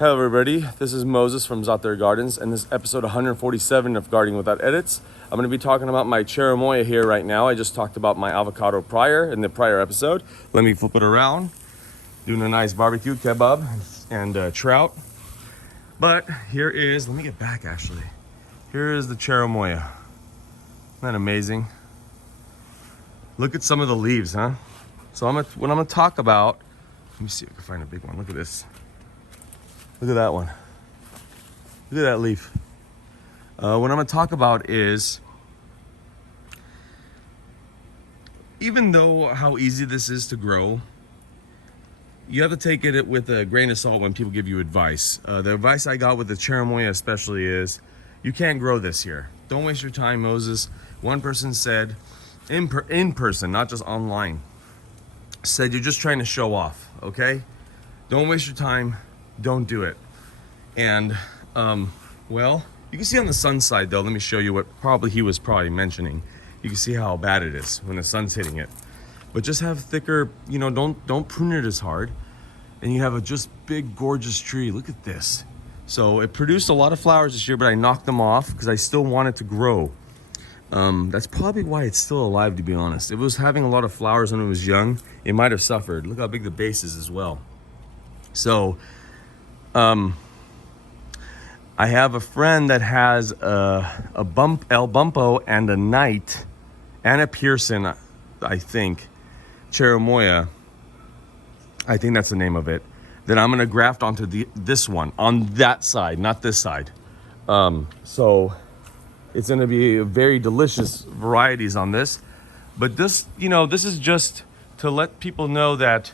Hello everybody, this is Moses from Zaatar Gardens, and this is episode 147 of Gardening Without Edits. I'm going to be talking about my Cherimoya here right now. I just talked about my avocado in the prior episode. Let me flip it around. Doing a nice barbecue kebab and trout. But here is, let me get back actually. Here is the Cherimoya. Isn't that amazing? Look at some of the leaves, huh? So what I'm going to talk about, let me see if I can find a big one. Look at this. Look at that one. Look at that leaf. What I'm going to talk about is, even though how easy this is to grow, you have to take it with a grain of salt when people give you advice. The advice I got with the Cherimoya especially is, you can't grow this here. Don't waste your time, Moses. One person said, in person, not just online, said you're just trying to show off, okay? Don't waste your time. Don't do it. And well, you can see on the sun side though, let me show you what he was mentioning. You can see how bad it is when the sun's hitting it. But just have thicker, don't prune it as hard, and you have a just big gorgeous tree. Look at this. So it produced a lot of flowers this year, but I knocked them off because I still want it to grow. That's probably why it's still alive, to be honest. If it was having a lot of flowers when it was young, it might have suffered. Look how big the base is as well. So I have a friend that has a El Bumpo and a Knight and a Pearson, I think, Cherimoya, I think that's the name of it, that I'm gonna graft onto this one, on that side, not this side. So it's gonna be very delicious varieties on this. But this, this is just to let people know that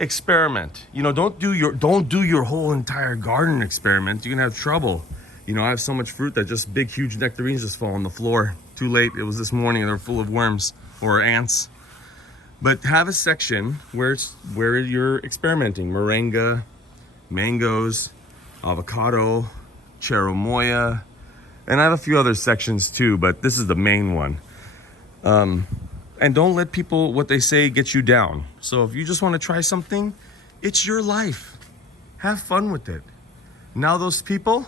experiment. Don't do your whole entire garden experiment. You can have trouble. I have so much fruit that just big huge nectarines just fall on the floor. Too late. It was this morning and they're full of worms or ants. But have a section where you're experimenting. Moringa, mangoes, avocado, Cherimoya, and I have a few other sections too, but this is the main one. And don't let people, what they say, get you down. So if you just want to try something, it's your life. Have fun with it. Now those people,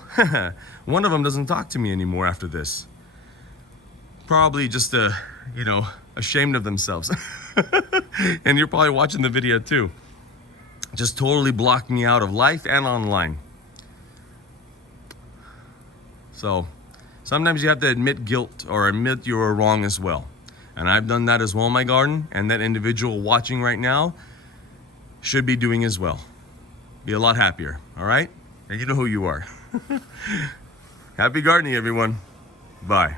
one of them doesn't talk to me anymore after this. Probably just, ashamed of themselves. And you're probably watching the video too. Just totally blocked me out of life and online. So sometimes you have to admit guilt or admit you were wrong as well. And I've done that as well in my garden, and that individual watching right now should be doing as well. Be a lot happier, all right? And you know who you are. Happy gardening, everyone. Bye.